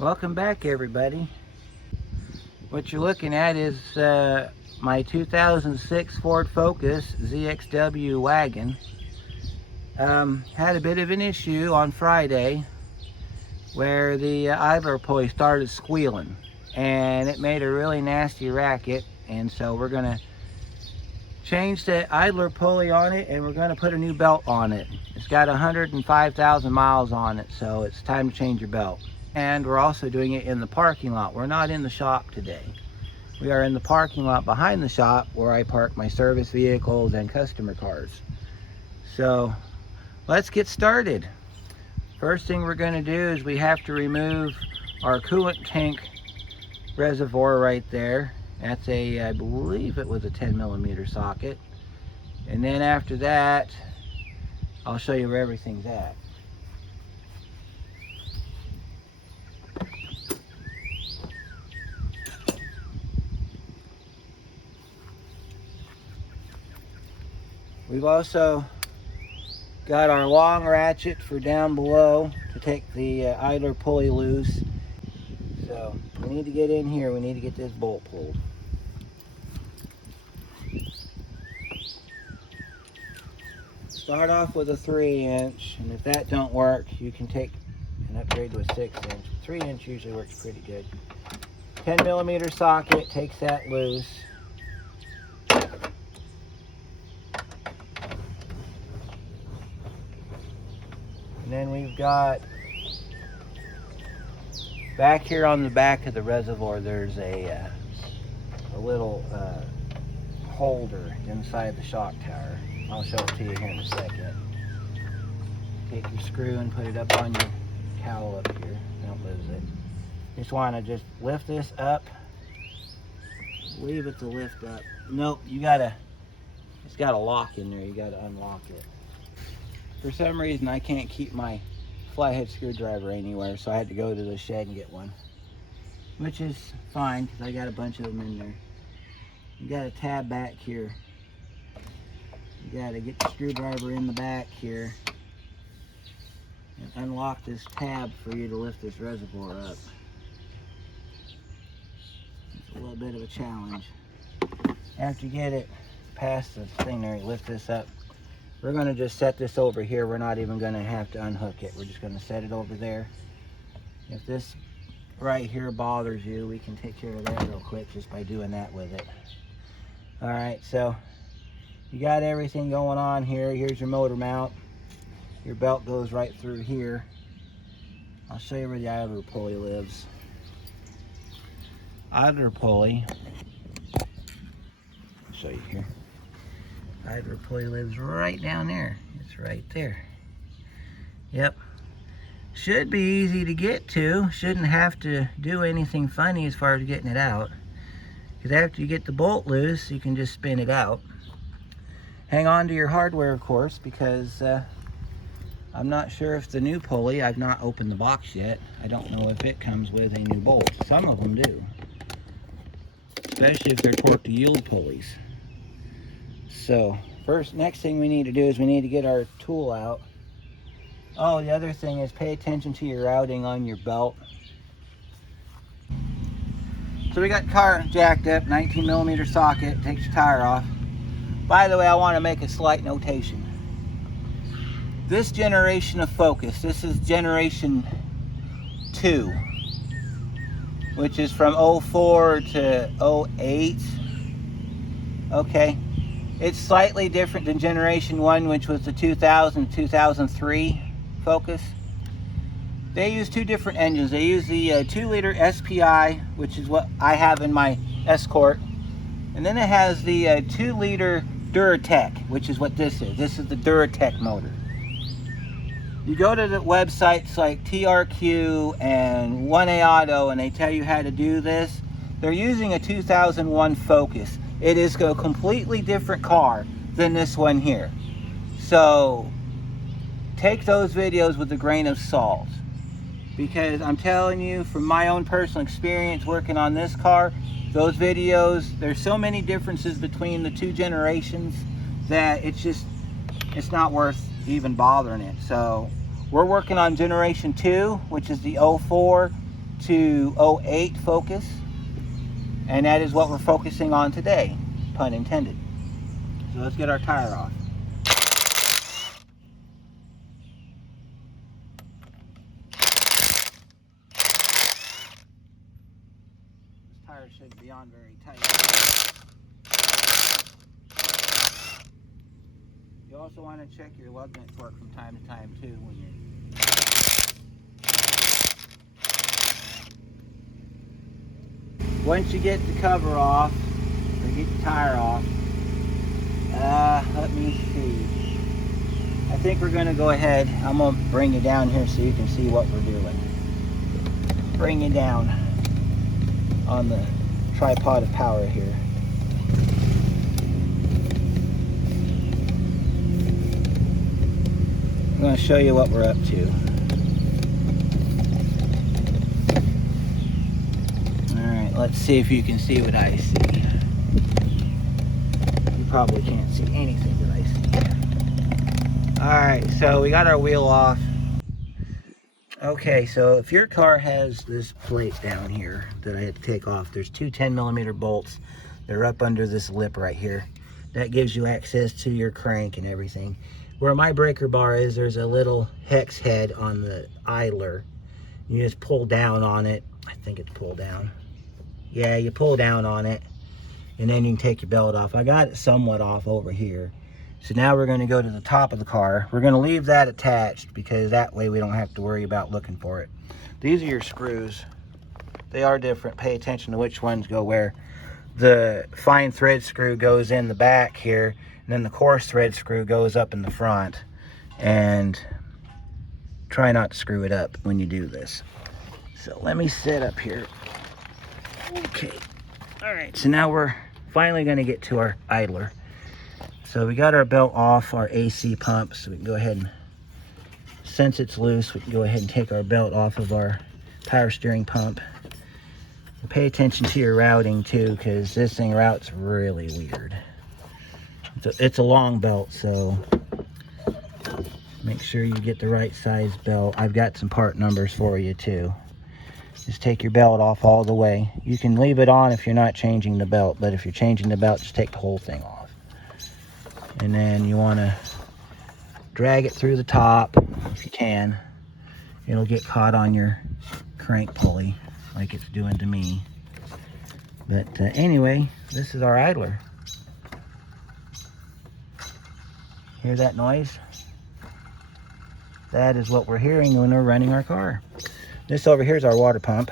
Welcome back, everybody. What you're looking at is my 2006 Ford Focus ZXW wagon. Had a bit of an issue on Friday where the idler pulley started squealing and it made a really nasty racket, and so we're going to change the idler pulley on it and we're going to put a new belt on it. It's got 105,000 miles on it, so it's time to change your belt. And we're also doing it in the parking lot. We're not in the shop today. We are in the parking lot behind the shop where I park my service vehicles and customer cars. So let's get started. First thing we're going to do is we have to remove our coolant tank reservoir right there. That's I believe it was a 10mm socket. And then after that, I'll show you where everything's at. We've also got our long ratchet for down below to take the idler pulley loose. So we need to get in here, we need to get this bolt pulled. Start off with a 3-inch, and if that don't work, you can take and upgrade to a 6-inch. 3-inch usually works pretty good. 10mm socket takes that loose. And then we've got back here on the back of the reservoir, there's a little holder inside the shock tower. I'll show it to you here in a second. Take your screw and put it up on your cowl up here. Don't lose it. Just want to just lift this up. Leave it to lift up. Nope, it's got a lock in there. You got to unlock it. For some reason, I can't keep my flathead screwdriver anywhere, so I had to go to the shed and get one. Which is fine, because I got a bunch of them in there. You got a tab back here. You got to get the screwdriver in the back here and unlock this tab for you to lift this reservoir up. It's a little bit of a challenge. After you get it past the thing there, you lift this up. We're going to just set this over here. We're not even going to have to unhook it. We're just going to set it over there. If this right here bothers you, we can take care of that real quick just by doing that with it. Alright, so you got everything going on here. Here's your motor mount. Your belt goes right through here. I'll show you where the idler pulley lives. Idler pulley. I'll show you here. Idler pulley lives right down there. It's right there. Yep. Should be easy to get to. Shouldn't have to do anything funny as far as getting it out. Because after you get the bolt loose, you can just spin it out. Hang on to your hardware, of course, because I'm not sure if the new pulley, I've not opened the box yet. I don't know if it comes with a new bolt. Some of them do. Especially if they're torque to yield pulleys. So, next thing we need to do is we need to get our tool out. Oh, the other thing is pay attention to your routing on your belt. So we got the car jacked up, 19mm socket, takes your tire off. By the way, I want to make a slight notation. This generation of Focus, this is generation 2, which is from 04 to 08. Okay. It's slightly different than generation 1, which was the 2000-2003 Focus. They use two different engines. They use the 2-liter SPI, which is what I have in my Escort. And then it has the 2-liter Duratec, which is what this is. This is the Duratec motor. You go to the websites like TRQ and 1A Auto and they tell you how to do this. They're using a 2001 Focus. It is a completely different car than this one here. So take those videos with a grain of salt. Because I'm telling you, from my own personal experience working on this car, those videos, there's so many differences between the two generations that it's not worth even bothering it. So we're working on generation 2, which is the 04 to 08 Focus, and that is what we're focusing on today, pun intended. So let's get our tire off. This tire should be on very tight. You also want to check your lug nut torque from time to time too when you're once you get the cover off, or get the tire off, let me see. I think we're going to go ahead. I'm going to bring you down here so you can see what we're doing. Bring you down on the tripod of power here. I'm going to show you what we're up to. Let's see if you can see what I see. You probably can't see anything that I see. Alright, so we got our wheel off. Okay, so if your car has this plate down here that I had to take off, there's two 10mm bolts. They're up under this lip right here. That gives you access to your crank and everything. Where my breaker bar is, there's a little hex head on the idler. You just pull down on it. I think it's pulled down. Yeah, you pull down on it, and then you can take your belt off. I got it somewhat off over here. So now we're going to go to the top of the car. We're going to leave that attached because that way we don't have to worry about looking for it. These are your screws. They are different. Pay attention to which ones go where. The fine thread screw goes in the back here, and then the coarse thread screw goes up in the front. And try not to screw it up when you do this. So let me sit up here. Okay, all right, so now we're finally going to get to our idler. So we got our belt off our AC pump, so we can go ahead and, since it's loose, we can go ahead and take our belt off of our power steering pump. And pay attention to your routing too, because this thing routes really weird. It's a long belt, so make sure you get the right size belt. I've got some part numbers for you too. Just take your belt off all the way. You can leave it on if you're not changing the belt, but if you're changing the belt, just take the whole thing off. And then you want to drag it through the top if you can. It'll get caught on your crank pulley like it's doing to me. But anyway, this is our idler. Hear that noise? That is what we're hearing when we're running our car. This over here is our water pump.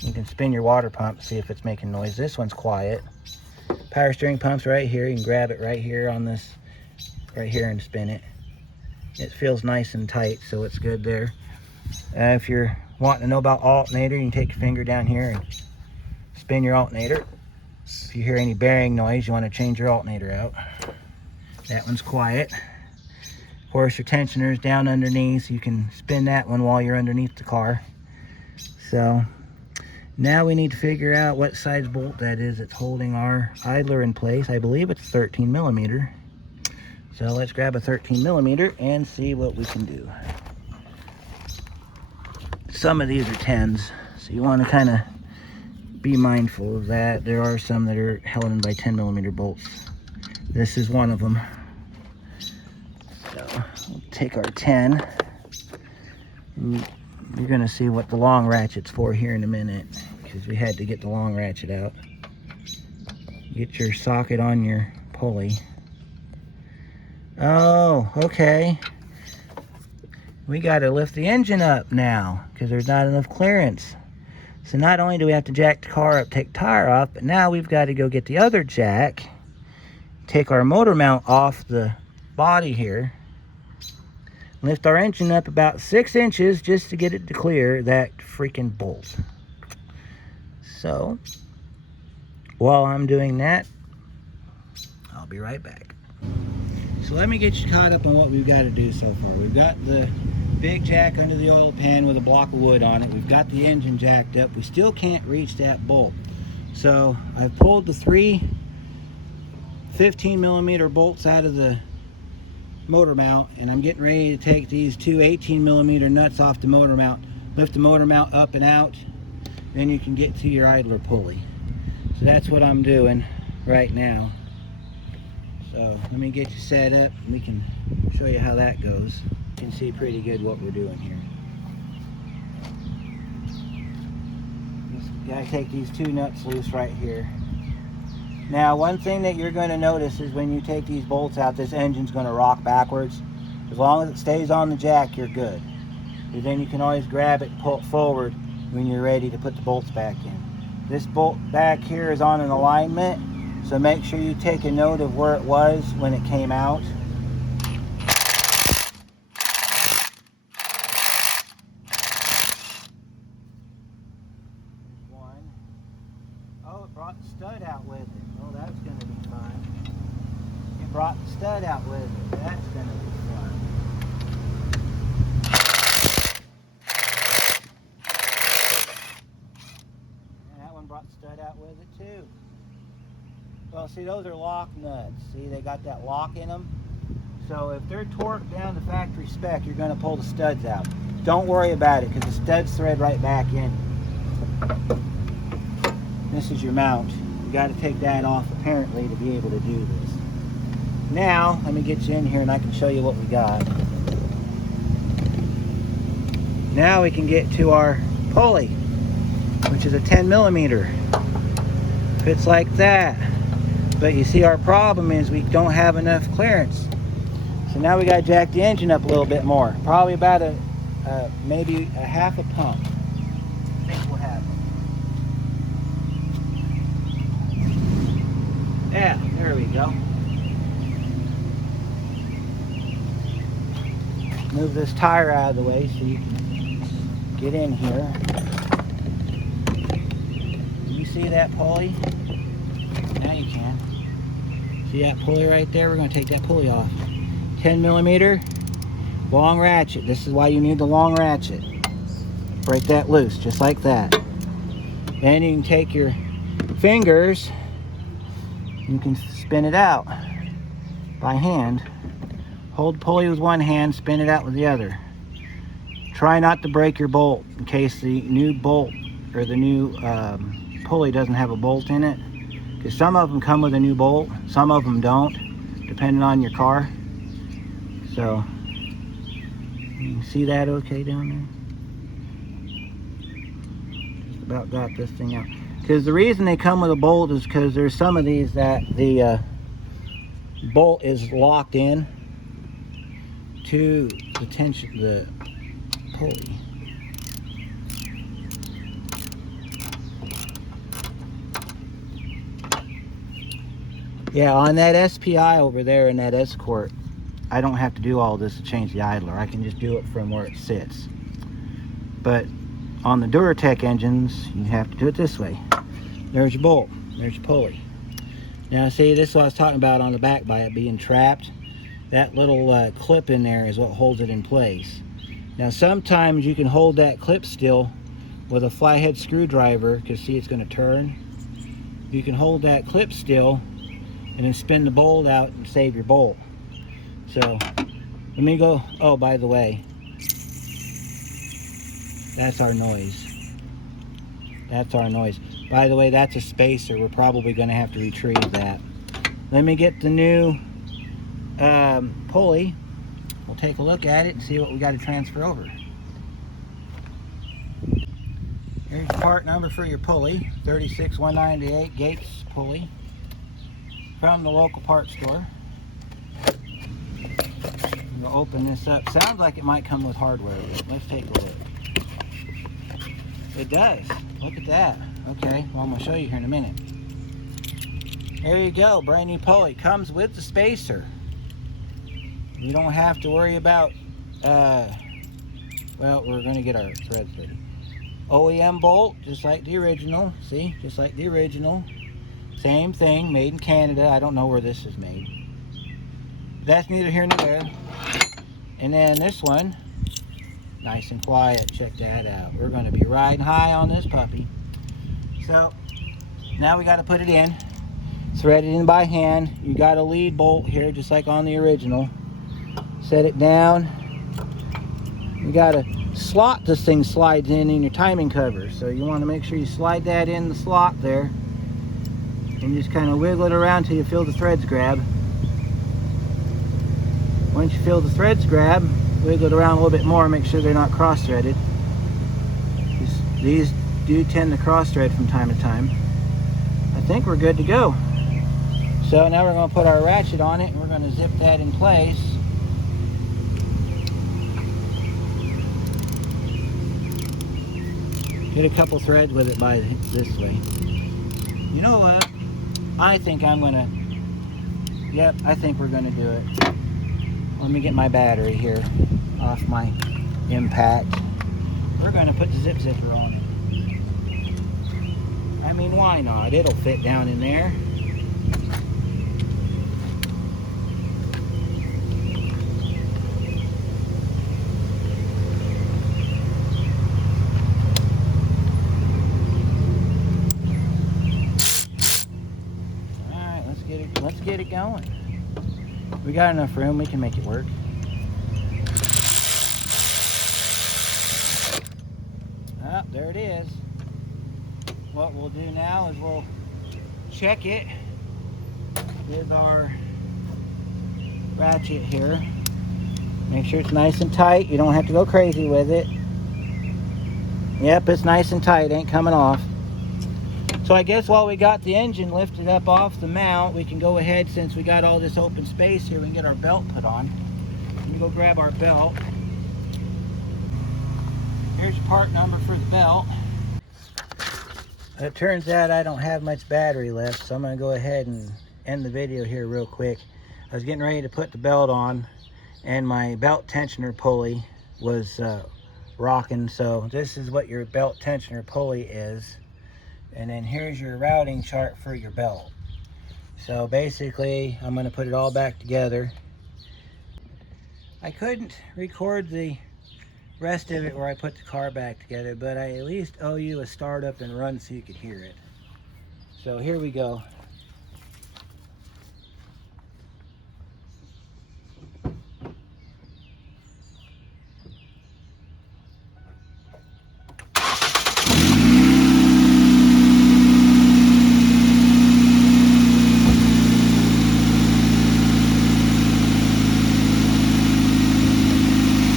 You can spin your water pump, see if it's making noise. This one's quiet. Power steering pump's right here. You can grab it right here on this, right here, and spin it. It feels nice and tight, so it's good there. If you're wanting to know about alternator, you can take your finger down here and spin your alternator. If you hear any bearing noise, you want to change your alternator out. That one's quiet. Of course, your tensioner is down underneath. You can spin that one while you're underneath the car. So now we need to figure out what size bolt that is that's holding our idler in place. I believe it's 13mm. So let's grab a 13mm and see what we can do. Some of these are 10s, so you want to kind of be mindful of that. There are some that are held in by 10mm bolts. This is one of them. So we'll take our 10. You're going to see what the long ratchet's for here in a minute, because we had to get the long ratchet out. Get your socket on your pulley. Oh, okay. We got to lift the engine up now because there's not enough clearance. So not only do we have to jack the car up, take the tire off, but now we've got to go get the other jack, take our motor mount off the body here, lift our engine up about 6 inches just to get it to clear that freaking bolt. So while I'm doing that, I'll be right back. So let me get you caught up on what we've got to do so far. We've got the big jack under the oil pan with a block of wood on it. We've got the engine jacked up. We still can't reach that bolt. So I've pulled the three 15mm bolts out of the motor mount, and I'm getting ready to take these two 18mm nuts off the motor mount, lift the motor mount up and out, then you can get to your idler pulley. So that's what I'm doing right now. So let me get you set up and we can show you how that goes. You can see pretty good what we're doing here. Just gotta take these two nuts loose right here. Now, one thing that you're going to notice is when you take these bolts out, this engine's going to rock backwards. As long as it stays on the jack, you're good. And then you can always grab it and pull it forward when you're ready to put the bolts back in. This bolt back here is on an alignment, so make sure you take a note of where it was when it came out. There's one. Oh, it brought the stud out with it. Oh, that's going to be fun. It brought the stud out with it. That's going to be fun. And that one brought the stud out with it too. Well, see, those are lock nuts. See, they got that lock in them. So if they're torqued down to factory spec, you're going to pull the studs out. Don't worry about it, because the studs thread right back in. This is your mount. You got to take that off apparently to be able to do this. Now, let me get you in here and I can show you what we got. Now we can get to our pulley, which is a 10mm. Fits like that. But you see, our problem is we don't have enough clearance. So now we got to jack the engine up a little bit more. Probably about maybe a half a pump. I think we'll have it. Yeah, there we go. Move this tire out of the way so you can get in here. You see that pulley? Now you can. See that pulley right there? We're going to take that pulley off. 10mm long ratchet. This is why you need the long ratchet. Break that loose just like that. Then you can take your fingers, you can spin it out by hand. Hold the pulley with one hand, spin it out with the other. Try not to break your bolt in case the new bolt or the new pulley doesn't have a bolt in it, because some of them come with a new bolt, some of them don't, depending on your car. So you can see that okay down there? Just about got this thing out. Because the reason they come with a bolt is because there's some of these that the bolt is locked in to the pulley. Yeah, on that SPI over there in that Escort, I don't have to do all this to change the idler. I can just do it from where it sits. But on the Duratec engines, you have to do it this way. There's your bolt, there's your pulley. Now see, this is what I was talking about on the back by it being trapped. That little clip in there is what holds it in place. Now sometimes you can hold that clip still with a flathead screwdriver, because see, it's going to turn. You can hold that clip still and then spin the bolt out and save your bolt. So let me go. Oh, by the way, that's our noise. That's our noise. By the way, that's a spacer. We're probably going to have to retrieve that. Let me get the new pulley. We'll take a look at it and see what we got to transfer over. Here's the part number for your pulley, 36198 Gates pulley from the local parts store. I'm going to open this up. Sounds like it might come with hardware. Let's take a look. It does. Look at that. Okay, well, I'm going to show you here in a minute. There you go, brand new pulley. Comes with the spacer. You don't have to worry about, well, we're going to get our threads ready. OEM bolt, just like the original. See, just like the original. Same thing, made in Canada. I don't know where this is made. That's neither here nor there. And then this one, nice and quiet. Check that out. We're going to be riding high on this puppy. So now we got to put it in. Thread it in by hand. You got a lead bolt here, just like on the original. Set it down. You got a slot this thing slides in your timing cover. So you want to make sure you slide that in the slot there. And just kind of wiggle it around till you feel the threads grab. Once you feel the threads grab, wiggle it around a little bit more, make sure they're not cross-threaded. These do tend to cross-thread from time to time. I think we're good to go. So now we're going to put our ratchet on it and we're going to zip that in place. Get a couple threads with it by this way. You know what? I think I'm going to, yep, I think we're going to do it. Let me get my battery here off my impact. We're going to put the zip zipper on it. I mean, why not? It'll fit down in there. Let's get it going. We got enough room, we can make it work. Ah, there it is. What we'll do now is we'll check it with our ratchet here. Make sure it's nice and tight. You don't have to go crazy with it. Yep, it's nice and tight, ain't coming off. So I guess while we got the engine lifted up off the mount, we can go ahead, since we got all this open space here, we can get our belt put on. Let me go grab our belt. Here's your part number for the belt. It turns out I don't have much battery left, so I'm going to go ahead and end the video here real quick. I was getting ready to put the belt on, and my belt tensioner pulley was rocking. So this is what your belt tensioner pulley is. And then here's your routing chart for your belt. So basically, I'm going to put it all back together. I couldn't record the rest of it where I put the car back together, but I at least owe you a start up and run so you could hear it. So here we go.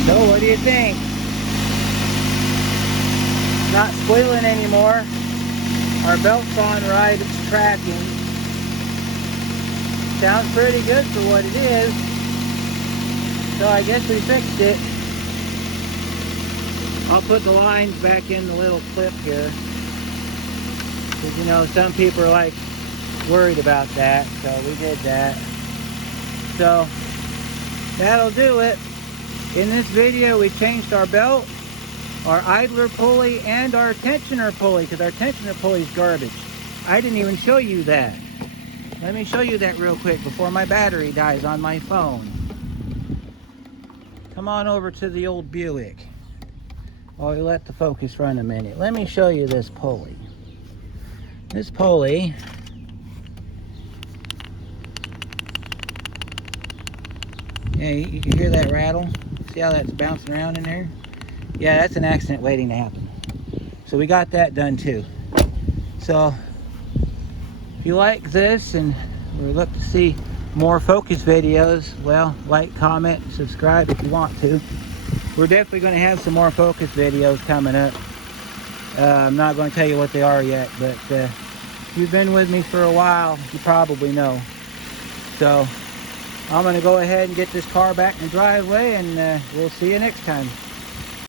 So what do you think? Not squealing anymore. Our belt's on right, it's tracking. Sounds pretty good for what it is. So I guess we fixed it. I'll put the lines back in the little clip here. Because you know, some people are like worried about that. So we did that. So that'll do it. In this video, we changed our belt, our idler pulley, and our tensioner pulley, because our tensioner pulley is garbage. I didn't even show you that. Let me show you that real quick before my battery dies on my phone. Come on over to the old Buick. While we let the Focus run a minute. Let me show you this pulley. This pulley yeah, you can hear that rattle. See how that's bouncing around in there? Yeah, that's an accident waiting to happen. So we got that done too. So if you like this and we look to see more Focus videos, well, like, comment, subscribe if you want to. We're definitely going to have some more Focus videos coming up. I'm not going to tell you what they are yet, but if you've been with me for a while, you probably know. So I'm going to go ahead and get this car back in the driveway, and we'll see you next time.